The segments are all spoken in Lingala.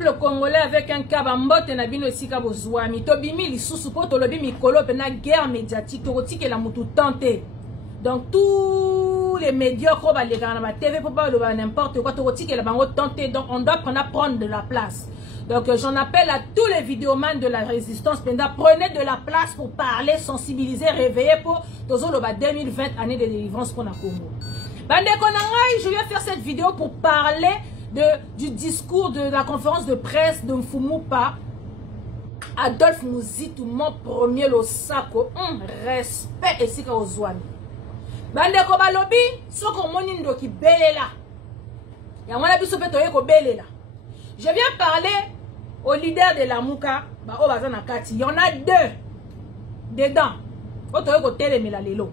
peuple congolais avec un kabambote na bino esika bozwami tobimi lisusu po tolobi mikolo pe na guerre médiatique tokotike la mutu tenté. Donc tous les médiocres va les gars na TV pour pas n'importe quoi tokotike la bango tenté. Donc on doit prendre de la place. Donc j'en appelle à tous les vidéomans de la résistance, prenez de la place pour parler, sensibiliser, réveiller pour 2020 année de délivrance pour la Congo. Je vais faire cette vidéo pour parler du discours de la conférence de presse de Mfumupa. Adolphe Muzitu, mon premier Losako, respect et sika ozwami. Bandeko balobi, soko moni ndoki belela. Ya mwana biso pe toye ko belela. Je viens parler au leader de la Mouka, il y en a deux dedans. Otoye ko telemela lelo.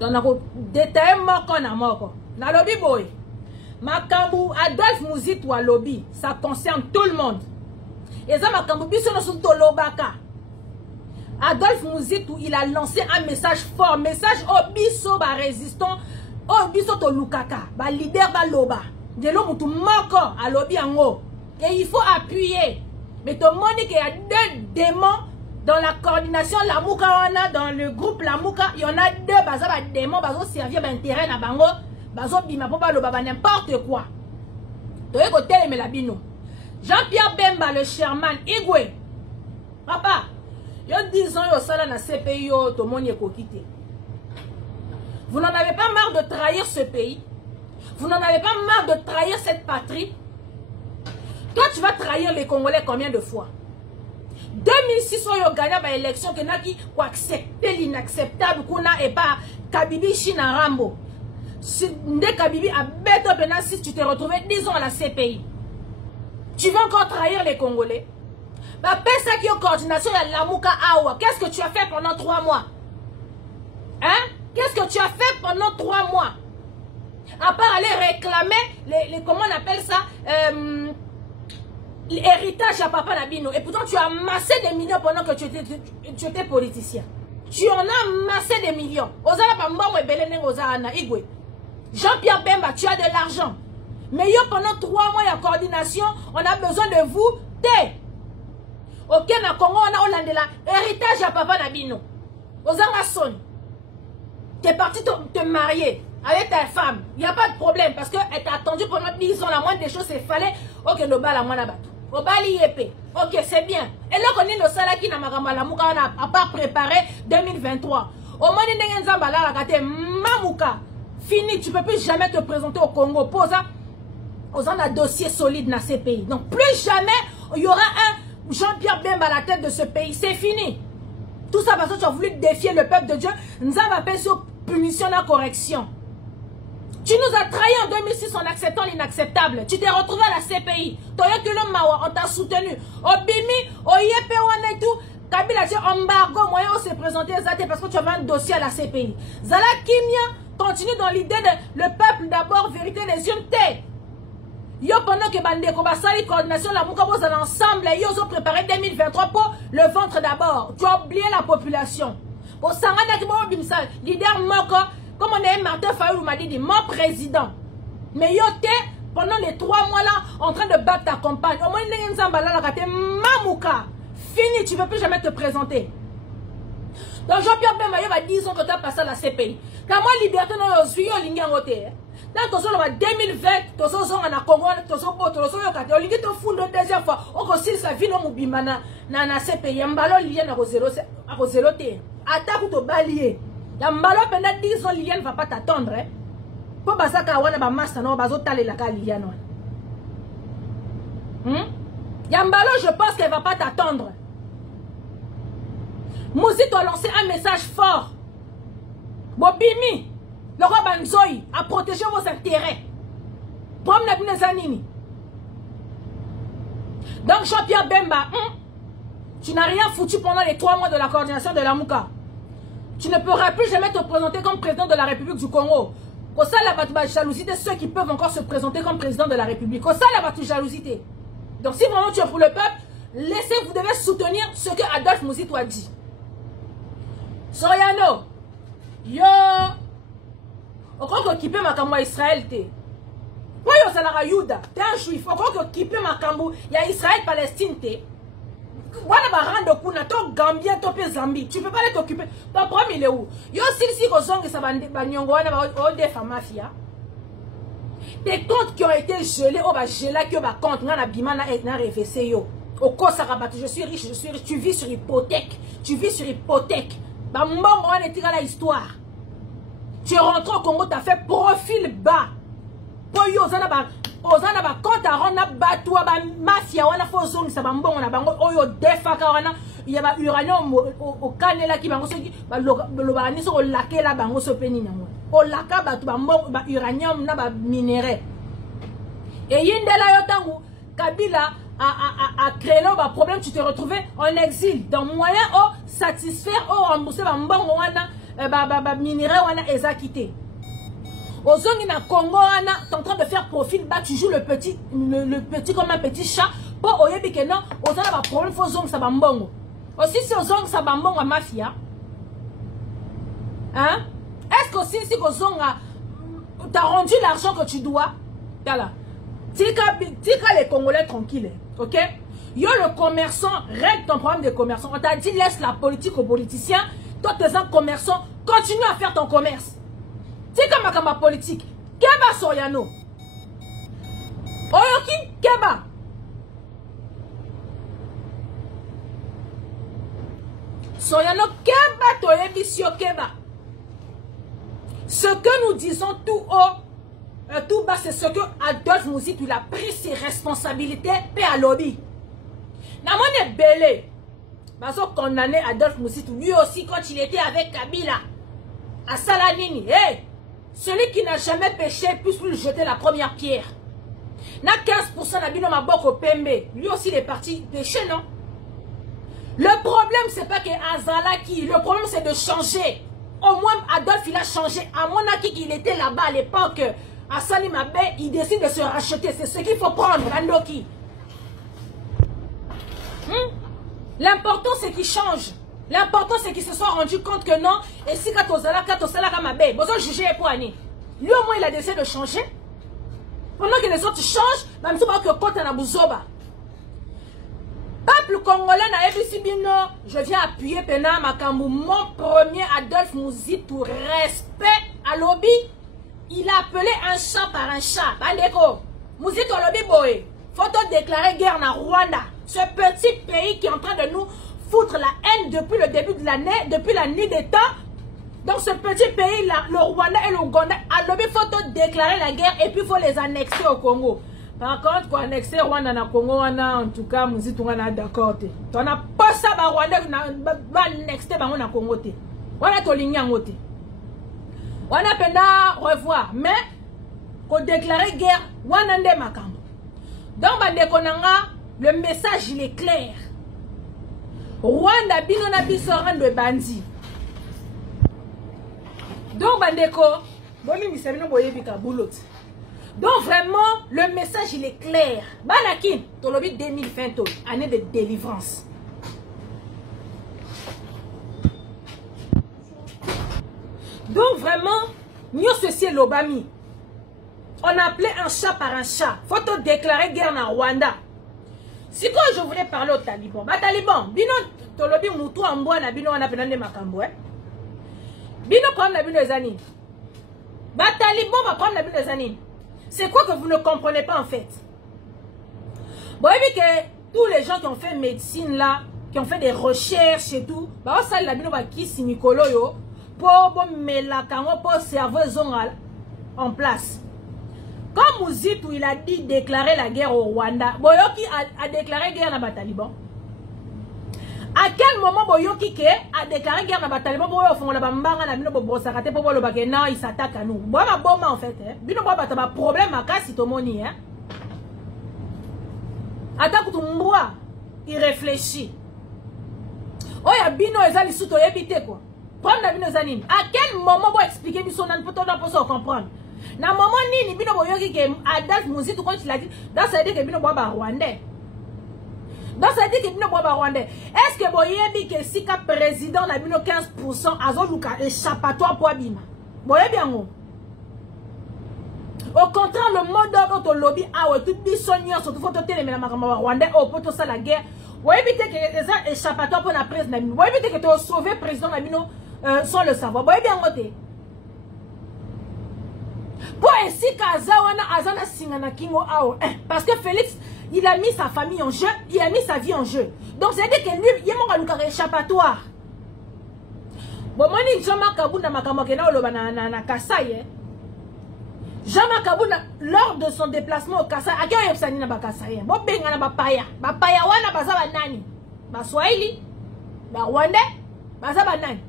Donc détail moko na moko. Na lobi boy. Makambu Adolphe Muzitu wa lobby, ça concerne tout le monde. Et ça makambu biso no sunto lobaka. Adolphe Muzitu, il a lancé un message fort, message au biso ba résistant, au biso to lukaka, ba leader ba loba. De l'homme mutu moko a lobby en haut. Et il faut appuyer. Mais tout le monde qu'il y a deux démons dans la coordination la Mouka, dans le groupe la Mouka, il y en a deux bazaba démons, bazo servir d'intérêt na bango. Bazo bima popa lo baba n'importe quoi. Toye ko tele la bino. Jean-Pierre Bemba le chairman Igwe. Papa, yo 10 ans yo sala na CPI yo to moni ko kité. Vous n'en avez pas marre de trahir ce pays? Vous n'en avez pas marre de trahir cette patrie? Toi tu vas trahir les Congolais combien de fois? 2006 yo gagné ba élection que na ki ko accepter l'inacceptable kuna et pas Kabibi China Rambo. Si tu t'es retrouvé 10 ans à la CPI, tu vas encore trahir les Congolais. Bah, ça qui est en coordination à la Mouka Awa. Qu'est-ce que tu as fait pendant 3 mois? Hein? Qu'est-ce que tu as fait pendant 3 mois? À part aller réclamer comment on appelle ça? L'héritage à Papa Nabino. Et pourtant, tu as amassé des millions pendant que tu étais politicien. Tu en as amassé des millions. Jean-Pierre Bemba, tu as de l'argent. Mais pendant 3 mois, il y a coordination. On a besoin de vous. Ok, na Congo, on a Hollandais là. Héritage à Papa Nabino. Tu es parti te marier avec ta femme. Il n'y a pas de problème. Parce qu'elle t'a attendu pendant 10 ans. La moindre des choses, c'est fallait. Ok, le bal à moi là-bas. Au bali épée. Ok, c'est bien. Et là, on est le salaki na magamba la mouka. On n'a pas préparé 2023. Au moins, on est la Mamouka. Fini, tu ne peux plus jamais te présenter au Congo. Posa, on a un dossier solide dans ces pays. Donc, plus jamais, il y aura un Jean-Pierre Bemba à la tête de ce pays. C'est fini. Tout ça parce que tu as voulu défier le peuple de Dieu. Nous avons appelé sur punition et correction. Tu nous as trahis en 2006 en acceptant l'inacceptable. Tu t'es retrouvé à la CPI. On t'a soutenu. Au Bimi, au IEP, et tout. Kabila dit embargo, moyen on s'est présenté parce que tu avais un dossier à la CPI. Zala Kimia continue dans l'idée de le peuple d'abord, vérité des yeux. Yo pendant que Bandeko Basali, coordination, la Moukabos ensemble, ils ont préparé 2023 pour le ventre d'abord. Tu as oublié la population. Pour Sangana Kibo Bimsal, leader Moko, comme on est Martin Fayou m'a dit, mon président. Mais yo t'es pendant les 3 mois là en train de battre ta campagne. Au moins, il y a un Mamouka. Fini, tu ne veux plus jamais te présenter. Donc Jean-Pierre Bemba va 10 ans que tu as passé à la CPI. Quand moi, liberté, non, je suis au Lingyan Hotel. Dans ton 2020, ton son en Congo, ton son pote, ton son yokat, on ligue ton fou de deuxième fois. On consigne sa vie, non, moubimana, na CPI. Mbalo, l'Ilian a roseloté. Attaque ou te balier. Mbalo, pendant 10 ans, l'Ilian ne va pas t'attendre. Pour Basaka, on a ma masse, non, bazotale la l'Ilian. Yambalo, je pense qu'elle ne va pas t'attendre. Mouzito a lancé un message fort. Bobimi, le roi Banzoï, a protégé vos intérêts. Donc Jean-Pierre Bemba, tu n'as rien foutu pendant les 3 mois de la coordination de la Mouka. Tu ne pourras plus jamais te présenter comme président de la République du Congo. Comme ça, la battu jalousité, ceux qui peuvent encore se présenter comme président de la République. Comme ça, la battu jalousité. Donc si vraiment tu es pour le peuple, vous devez soutenir ce que Adolphe Muzitu a dit. Soyano, yo, on croit qu'occuper ma caméra Israël, Pourquoi vous allez Yuda? T'es un juif. Pourquoi vous occupez ma cambo? Il y a Israël-Palestine. Voilà, bah, rendre kuna, toi, Gambien, toi, Zambie. Tu peux pas t'occuper. Ton problème, il est où? Yo, si, que ça va, nyongo, mafia. Des comptes qui ont été gelés, oh, bah, gelés, qui ont, bah, compte, n'a bima, n'a réfléchi, yo. Au Kossarabat, je suis riche, tu vis sur hypothèque. Tu vis sur hypothèque. Bah, mon on est tiré la histoire. Tu es rentré au Congo, tu as fait profil bas. Pour yo, ça n'a pas. Ozana ba compte à rona batwa ba mafia wana fo zong sa ba mbongo na bango oyo defaka wana ya ba uranium o kanela ki bango soki ba loba ni so o lakela bango so peni nango o laka batu ba mbongo ba uranium na ba minerai et yindela yo tangu Kabila a créé ba problème, tu te retrouvais en exil dans moyen au satisfaire au rembourser ba mbongo wana ba minerai wana ezakité. Aux zones na Congo, tu es en train de faire profil bas, tu joues le petit comme un petit chat. Pour oyebi que non, aux zones na problème, faut zone ça bambongo. Aussi si aux zones ça bambongo à mafia. Hein? Est-ce que aussi si aux zones t'as rendu l'argent que tu dois? Voilà. Tika les Congolais tranquilles, ok? Yo le commerçant, règle ton problème de commerçant. On t'a dit laisse la politique aux politiciens. Toi t'es un commerçant, continue à faire ton commerce. C'est comme ma politique. Keba Soyano. Oyoki Keba. Soyano Keba Toyebisio Keba. Ce que nous disons tout haut, tout bas, c'est ce que Adolphe Mouzitou il a pris ses responsabilités et à lobby. Namone Belé. Baso condamné Adolphe Mouzitou lui aussi quand il était avec Kabila. À Salanini. Hey! Celui qui n'a jamais péché puisse lui jeter la première pierre. Na 15% d'abino maboko pembe. Lui aussi il est parti pécher, non? Le problème c'est pas que Azala qui. Le problème c'est de changer. Au moins Adolphe il a changé. À mon avis qu'il était là-bas à l'époque. À Salimabé, il décide de se racheter. C'est ce qu'il faut prendre. Andoki. L'important c'est qu'il change. L'important c'est qu'il se soit rendu compte que non. Et si Katozala Kamabe, besoin de juger pour Annie. Lui au moins il a décidé de changer. Pendant que les autres changent, même si que quand on a Bouzoba. Peuple congolais n'a pas bino. Je viens appuyer Pena Makambu. Mon premier Adolphe Mouzitou, respect à lobby. Il a appelé un chat par un chat. Bandeko. Mouzitou lobby boy. Faut déclarer guerre na Rwanda. Ce petit pays qui est en train de nous foutre la haine depuis le début de l'année, depuis la nuit des temps. Dans ce petit pays là, le Rwanda et l'Ouganda, à l'objet, il faut déclarer la guerre et puis il faut les annexer au Congo. Par contre, pour annexer Rwanda na Congo, en tout cas, nous sommes d'accord. On n'a pas ça, Rwanda, on va annexer na Congo. On a tout ligné en côté. On a peine à revoir, mais pour déclarer guerre, on a des makambo. Donc, le message il est clair. Rwanda bino na biso rando bandi. Donc bandeko, boni misabino boyebika boulot. Donc vraiment le message il est clair. Banakin, tolobi 2020 année de délivrance. Donc vraiment nous ceci l'obami. On appelait un chat par un chat. Faut déclarer guerre na Rwanda. Si quand je voulais parler aux talibans, bah talibans, bino tolobi mutu amboa na bino wana penande makambo bino comme la bino ezani. Bah talibans va prendre la bino ezani. C'est quoi que vous ne comprenez pas en fait? Bon, et puis que tous les gens qui ont fait médecine là, qui ont fait des recherches et tout, bah ça la bino va qui si Nicolo yo pour melakango pour cerveau zongal en place. Comme Mouzitou il a dit déclarer la guerre au Rwanda, Boyoki a déclaré guerre à Bataliban. À quel moment Boyoki a déclaré guerre à Bataliban pour au fond la bambanga na bino bobrosakate pour le bagé non il s'attaque à nous. Bon ma bombe en fait bino ba bataba problème à kasi tomoni hein. Attaque tout mboa, il réfléchit. Oh ya bino ezali suto yebité quoi. Prendre la bino zanine. À quel moment vous expliquer biso nan poto na poso comprendre. Na moment nini bino boyoki ke Adolphe Mouzitou quand il a dit dans ça dit que bino boba rwandais. Dans ça dit que bino boba rwandais. Est-ce que boyebi que si ka président na bino 15% azoluka échappatoire pour bima. Boyebi yango. Au contraire, le mot d'ordre au lobby, ah ouais, tout bisognon, surtout faut te téléménager ma Rwandais, oh, pour tout ça la guerre. Ouais, éviter que ça échappatoire pour la presse Nabino. Ouais, éviter que tu as sauvé le président Nabino sans le savoir. Ouais, bien noté. Pour ainsi qu'Azawana Azana Singana Kingo Ao. Parce que Félix, il a mis sa famille en jeu, il a mis sa vie en jeu. Donc, c'est-à-dire que lui, il y a un échappatoire. Bon, moi, je Jean-Marc Kabounda Makamokena na Kassai. Jean-Marc Kabounda, lors de son déplacement au Kassai, à qui est-ce qu'il y a Kassai? Bon, ben, il y a Bapaya. Bapaya, wana bazaba nani? Baswahili, Rwandais, bazaba nani?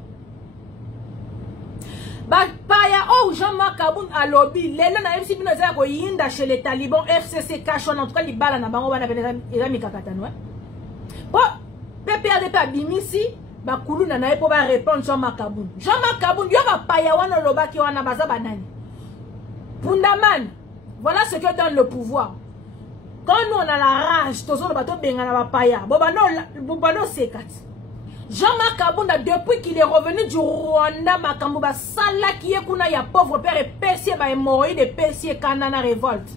Bapaya, oh, Jean-Marc Kabounda à lobby. L'élo na MC Bino Zako Yinda chez les talibans, FCC Kachon, en tout cas, les balles na bango, wana benezami kakatano. Bon, PPRDP a bimisi. Bakulu na nae po ba répondre Jean-Marc Kabounda. Jean-Marc Kabounda, yo ba paya wana loba ki wana bazaba nani. Pundaman, voilà ce que donne le pouvoir. Quand nous on a la rage, tozo le bateau benga na ba paya. Bobano sekat. Jean-Marc Kabounda, depuis qu'il est revenu du Rwanda, makambo ba sala ki kuna ya pauvre père et Pessie ba hémorroïde et Pessie kanana révolte.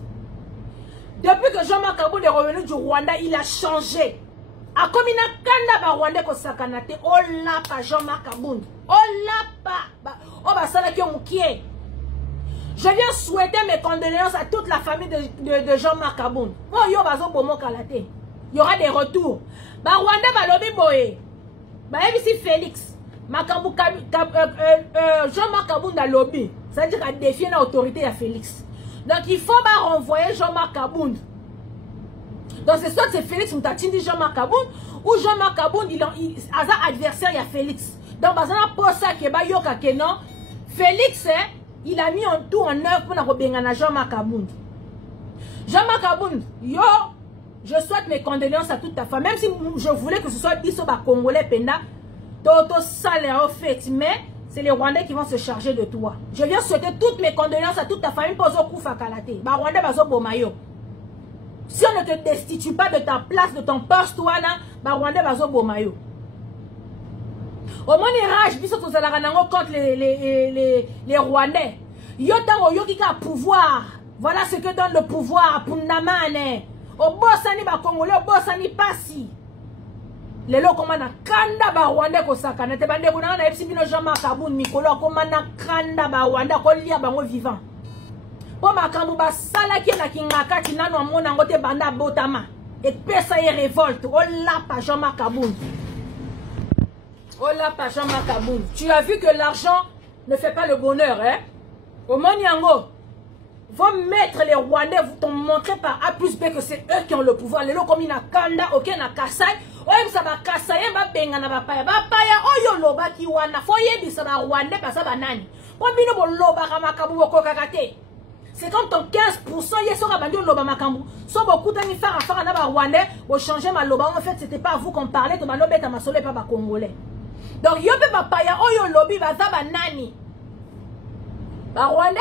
Depuis que Jean-Marc Kabounda est revenu du Rwanda, il a changé. A comme il n'a qu'un ba Rwanda ko sakanate, oh la pa Jean-Marc Kabounda, oh la pa, oh ba sala ki omukie. Je viens souhaiter mes condoléances à toute la famille de Jean-Marc Kabounda. Oh yo bazo bomo kalate, il y aura des retours. Ba Rwanda ba lobi boye, ba ici Félix, makambu Jean-Marc Kabounda lobby, ça veut dire qu'il défie l'autorité à Félix. Donc il faut ba renvoyer Jean-Marc Kabounda. Donc c'est soit c'est Félix Moutatindi Jean-Marc Kabounda ou Jean-Marc Kabounda il a adversaire, il y a Félix. Donc bazana pour ça que ba yoka que non Félix il a mis en tout en œuvre pour la rebengana Jean-Marc Kabounda. Jean-Marc Kabounda, yo, je souhaite mes condoléances à toute ta famille, même si je voulais que ce soit biso ba congolais penda, toto salaire au fait, mais c'est les Rwandais qui vont se charger de toi. Je viens souhaiter toutes mes condoléances à toute ta famille pour zo koufa kalate. Ba Rwandais bazo bomayo. Si on ne te destitue pas de ta place, de ton poste, ba Rwandais bazo bomayo. Au moins, les rages, biso to zala ranango contre les Rwandais. Yo tango yo ki ka pouvoir. Voilà ce que donne le pouvoir pour Namane. Au bossani ba Congolais, au bossani pasi. Les lots comme na kanda ba Rwandais ko sakana te bande kuna na FC Bino Jean-Marc Kabounda mikolo comme na kanda ba Rwanda ko lia bango vivant. Po makambu ba sala ki na kingaka kinano mona ngote banda botama. Et pesa y révolte. Oh la pa Jean-Marc Kabounda. Oh là, pas Jean-Marc Kabounda. Tu as vu que l'argent ne fait pas le bonheur, hein? Au Moniango, vont mettre les Rwandais, vous t'ont montré par A plus B que c'est eux qui ont le pouvoir. Les lots comme il y a Kanda, ok, na Kassai. Oh, ça va Kassai, va benga na bapaya. Bapaya, oh yo loba ki wana. Foye bi ça va Rwandais, pas ça va nani. Pour bino bo loba ramakabu woko kakate. C'est comme ton 15%, yes, on a vendu loba makambu. So beaucoup d'années faire affaire na ba Rwandais, pour changer ma loba. En fait, c'était pas à vous qu'on parlait, que ma loba est à ma soleil, pas ma Congolais. Donc, yo pe papaya, oh yo lobby, ba zaba nani. Ba Rwandais,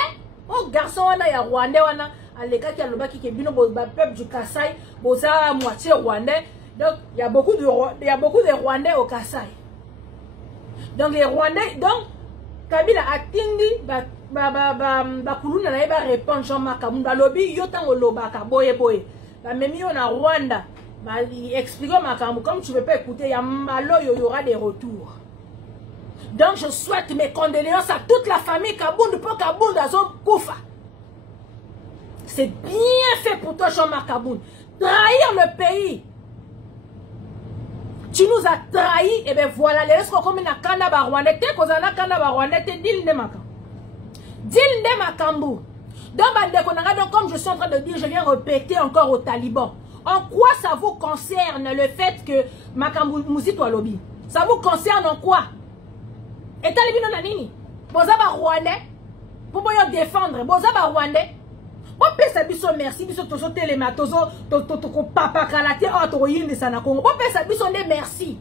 oh garçon, wana ya Rwandais, wana, aleka ki aloba ki kebino, ba peuple du Kassai, boza moitié Rwandais. Donc, il y a beaucoup de Rwandais au Kassai. Donc, les Rwandais, donc, Kabila atindi, ba kuluna na eba répondre Jean-Marc Kabounda, lobby, yo tango loba ka boye boye. Ba memi yo na Rwanda, ba expliquons makambu, comme tu ne veux pas écouter, ya malo yo y aura des retours. Donc je souhaite mes condoléances à toute la famille Kabounda pour Kabounda zo koufa. C'est bien fait pour toi Jean-Marc Kabounda. Trahir le pays. Tu nous as trahis et bien voilà les restes comme na kanda ba Rwandais te kozana kanda ba Rwandais te dil de makam. Dil de makambu. Donc comme je suis en train de dire, je viens répéter encore aux talibans. En quoi ça vous concerne le fait que makambu musito alobi? Ça vous concerne en quoi? Et talibino na nini? Boza ba Rwandais pour boyo défendre. Boza ba Rwandais. Bon pesa biso merci biso tozo telema tozo to papa kalate o to yinde sana Congo. Bon pesa biso ne merci.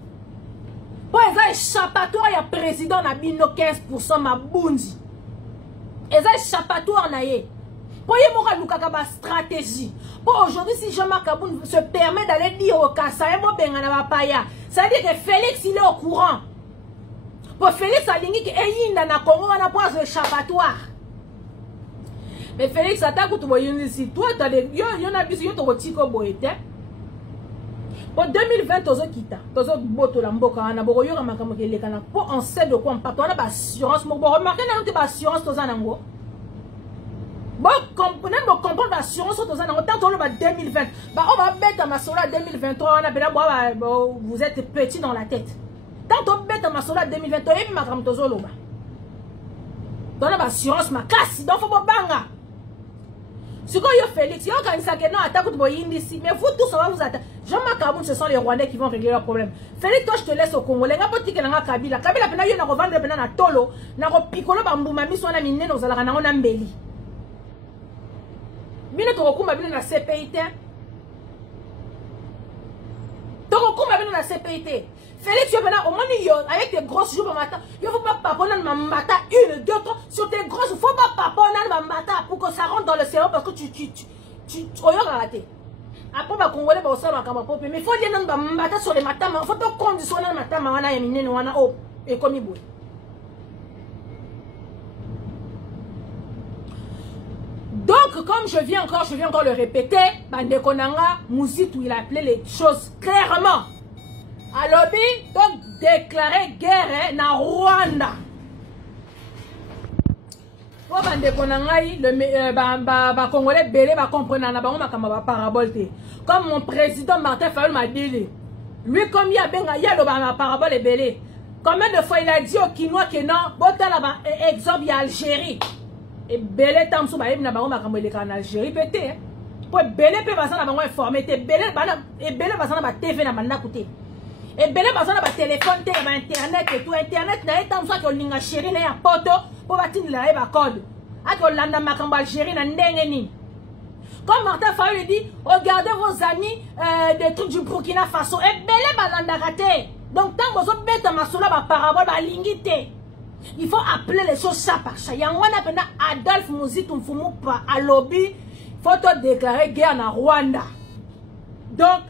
Bon eza échappatoire ya président na bino 15% mabundi. Eza échappatoire na ye. Pour y moka lukaka ba stratégie. Pour aujourd'hui si Jean-Marc Kabounda se permet d'aller dire au Kassai mo benga na bapaya. Ça veut dire que Félix il est au courant. Pour Félix alingi que eyinda na Congo wana pour échappatoire. Mais Félix, attaque ou tu vois ici. Toi, tu as des. Il y en a plus, il y a ton petit boyete. Pour 2020, tu as quitté. Tu as boto la mboka. On a beau y avoir un pour on sait de quoi on parle. Tu as assurance. Bon, remarquez, tu as assurance. Tu as un bon, comprenez, bon, comprendre l'assurance. Tu as un tant on va 2020. Bah, on va mettre ma sola 2023. On a bien, vous êtes petit dans la tête. Tant on met ma sola 2023, et ma grande tozolo. Tu as assurance, ma casse. Donc, faut pas banga. Ce que yo Félix, yo quand ça que non attaque de boyindi ici, mais vous tous ça va vous attaquer. Jean-Marc Kaboun, ce sont les Rwandais qui vont régler leurs problèmes. Félix, toi je te laisse au Congo. Les gars petit que na Kabila, Kabila pena yo na revendre pena na tolo, na ro piccolo bambuma mi so na minene aux alaka na on mbeli. Mine to kokuma bino na CPIT. To kokuma bino na CPIT. Félix, yo pena au moins yo avec tes grosses joues matin. Yo faut pas paponer ma mata 1 2 3 sur tes grosses, faut pas paponer ma mata pour que ça rentre dans le cerveau parce que tu raté. Après ba Congolais ba osala kama pop mais faut dire non ba mata sur les matins, faut pas conditionner matin wana ya minene wana oh et comme ibo. Donc comme je viens encore le répéter, Bande Konanga Mouzitou il a appelé les choses clairement. Alobi donc déclarer guerre na Rwanda. Pour Bande Konangai le Congolais belé va comprendre na bango makamba ba parabole te. Comme mon président Martin Fayulu m'a dit lui comme il y a benga ya lo ba parabole et belé. Combien de fois il a dit au Kinois que non, botala ba exemple il y a Algérie. Et belé tamsou ba na bango makamba le en Algérie pété. Pour belé pe ba na bango informé te belé bana et belé ba na ba TV na banda côté. Et belé ba na ba téléphone te ba internet et tout internet na etam so que linga chéri na ya poto pour batine la ba code. A que landa makamba Algérie na ndenge ni. Comme Martin Fayulu dit, regardez vos amis des trucs du Burkina Faso. Et belé ba landa kate. Donc tant que vous bête ma sola ba parabole ba lingité. Il faut appeler les choses ça par ça. Yangwana pena Adolphe Mouzitou Mfumu pa alobi faut déclarer guerre na Rwanda. Donc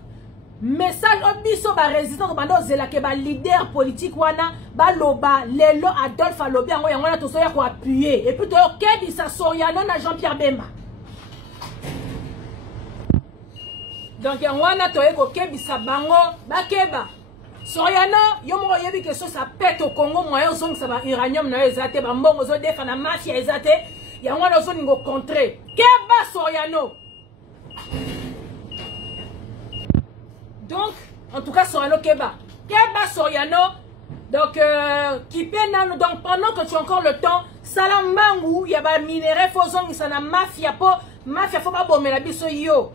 message obiso ba résistant bando zela ke ba leader politique wana ba loba lelo Adolphe alobi yango yangwana to soya ko appuyer et puis to kebi sa Soriano na Jean-Pierre Bemba. Donc yangwana to eko kebi sa bango ba keba Soriano yo mo yebi que ça pète au Congo moyen son ça va uranium na ezate ba mbongo zo defa na mafia ezate yangwana zo ningo contrer keba Soriano. Donc, en tout cas, Soriano Keba. Keba Soriano. Donc, qui peine, donc pendant que tu as encore le temps, Salambangu, il y a des minéraux, il y a des mafia, mafia, faut pas bomber la biso yo.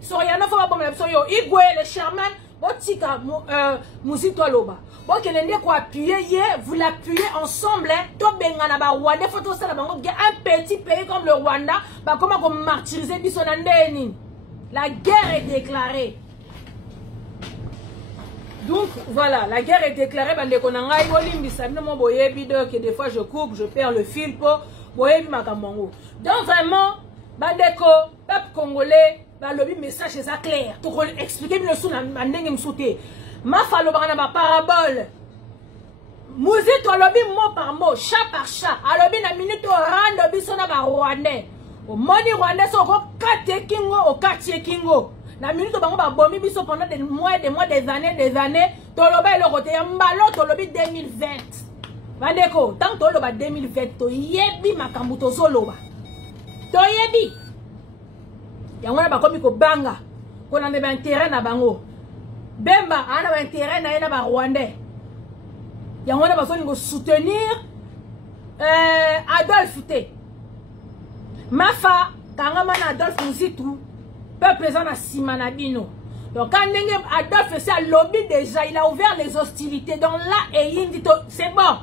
Soriano, faut pas bomber la biso yo. Igwe, le Sherman, Botika, Mouzitou Loba. Bon, qu'il y a quoi appuyer, vous l'appuyez ensemble, to bengana ba Rwanda, faut tout ça, un petit pays comme le Rwanda, bah comment vous martyriser biso nandeni. La guerre est déclarée. Donc voilà, la guerre est déclarée. Bande Konanga, que des fois je coupe, je perds le fil pour boyebi makamongo. Donc vraiment, Bandeko, peuple congolais, le message est clair. Pour expliquer le sou na ndenge msouté. Ma falo bana ba parabole. Mouzitou alobi mot par mot, chat par chat. Alobi na minute rando biso na ba Rwandais. Au moni Rwandais so ko kate kingo o katie kingo. Na minute bango ba bomi biso pendant des mois, des années, toloba le côté mbalo tolobi 2020. Bandeko, tant toloba 2020 to yebi makambu to zoloba. To yebi. Yangona ba komi ko banga. Ko na ba intérêt na bango. Bemba ana ba intérêt na ena ba Rwandais. Yangona ba so soutenir Adolphe T. Mafa kanga mana Adolphe Mouzitou. Peuple na Simanabino. Donc quand Adolphe c'est à lobby déjà, il a ouvert les hostilités. Donc là, c'est bon.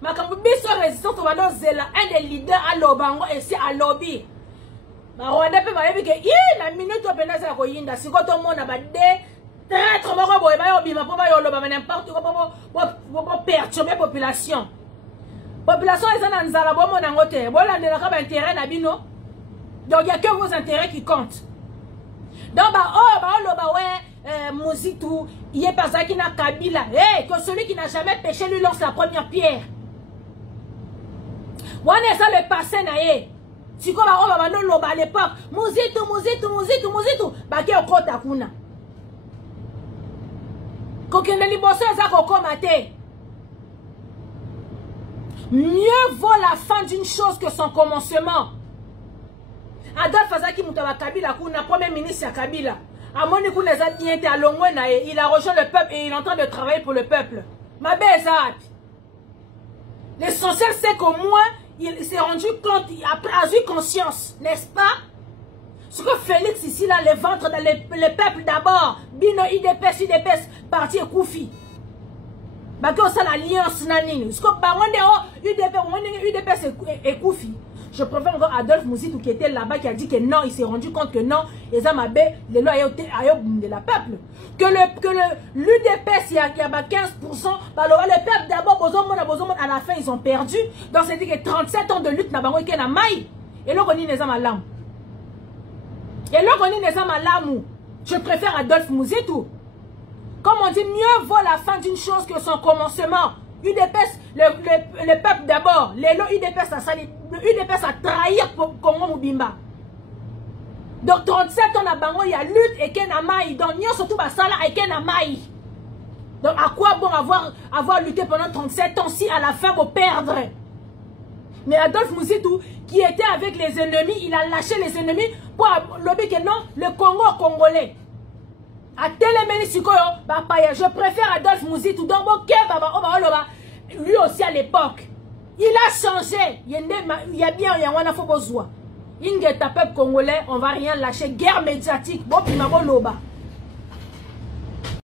Mais quand vous biso résistance, on va un des leaders à Lobango et c'est à lobby. Mais on a peut dire que la minute où on a ça koyinda, si quand tout le monde a badé, très trop bon boy, ba yobi, ma papa yo loba n'importe quoi pour perturber la population. Population est dans nzala bo mo nangote, bo la ndela ka ba intérêt na bino. Donc il y a que vos intérêts qui comptent. Donc, Mouzitou, il est pas ça qui n'a Kabila. Que celui qui n'a jamais péché lui lance la première pierre. On est ça le passé, naïe. Si quoi va loba à l'époque, Mouzito, baki okota kuna. Kokende liboso ezako komate. Mieux vaut la fin d'une chose que son commencement. Adolphe Azaki Moutaba Kabila kuna, premier ministre à Kabila. Amoni kuna était à Longwena et il a rejoint le peuple et il est en train de travailler pour le peuple. Ma belle Zat. L'essentiel c'est qu'au moins il s'est rendu compte, il a eu conscience, n'est-ce pas? Ce que Félix ici là, les ventres, le peuple d'abord, Bino IDPS, parti et Koufi. Bako ça l'alliance nanine. Ce que UDPS et Koufi. Je préfère encore Adolphe Mouzitou qui était là-bas qui a dit que non, il s'est rendu compte que non, les Amabé, les lois de la peuple. Que l'UDPS, il y a 15%, le peuple d'abord, à la fin, ils ont perdu. Donc, c'est-à-dire que 37 ans de lutte, n'a pas eu na maille. Et là, on dit les Amalam. Je préfère Adolphe Mouzitou. Comme on dit, mieux vaut la fin d'une chose que son commencement. UDPS, le peuple d'abord. UDPS a trahi Congo Moubimba. Donc 37 ans à Bango, il y a lutte et Ken Amaï. Donc nous surtout Basala et Ken Amaï. Donc à quoi bon avoir lutté pendant 37 ans si à la fin vous perdre? Mais Adolphe Mouzitou, qui était avec les ennemis, il a lâché les ennemis pour lobby que non, le Congo congolais. À je préfère Adolphe Mouzitou. Donc, lui aussi à l'époque, il a changé. Il y a bien, il y a un besoin. Il y a un peuple congolais, on ne va rien lâcher. Guerre médiatique. Bon, puis ma loba.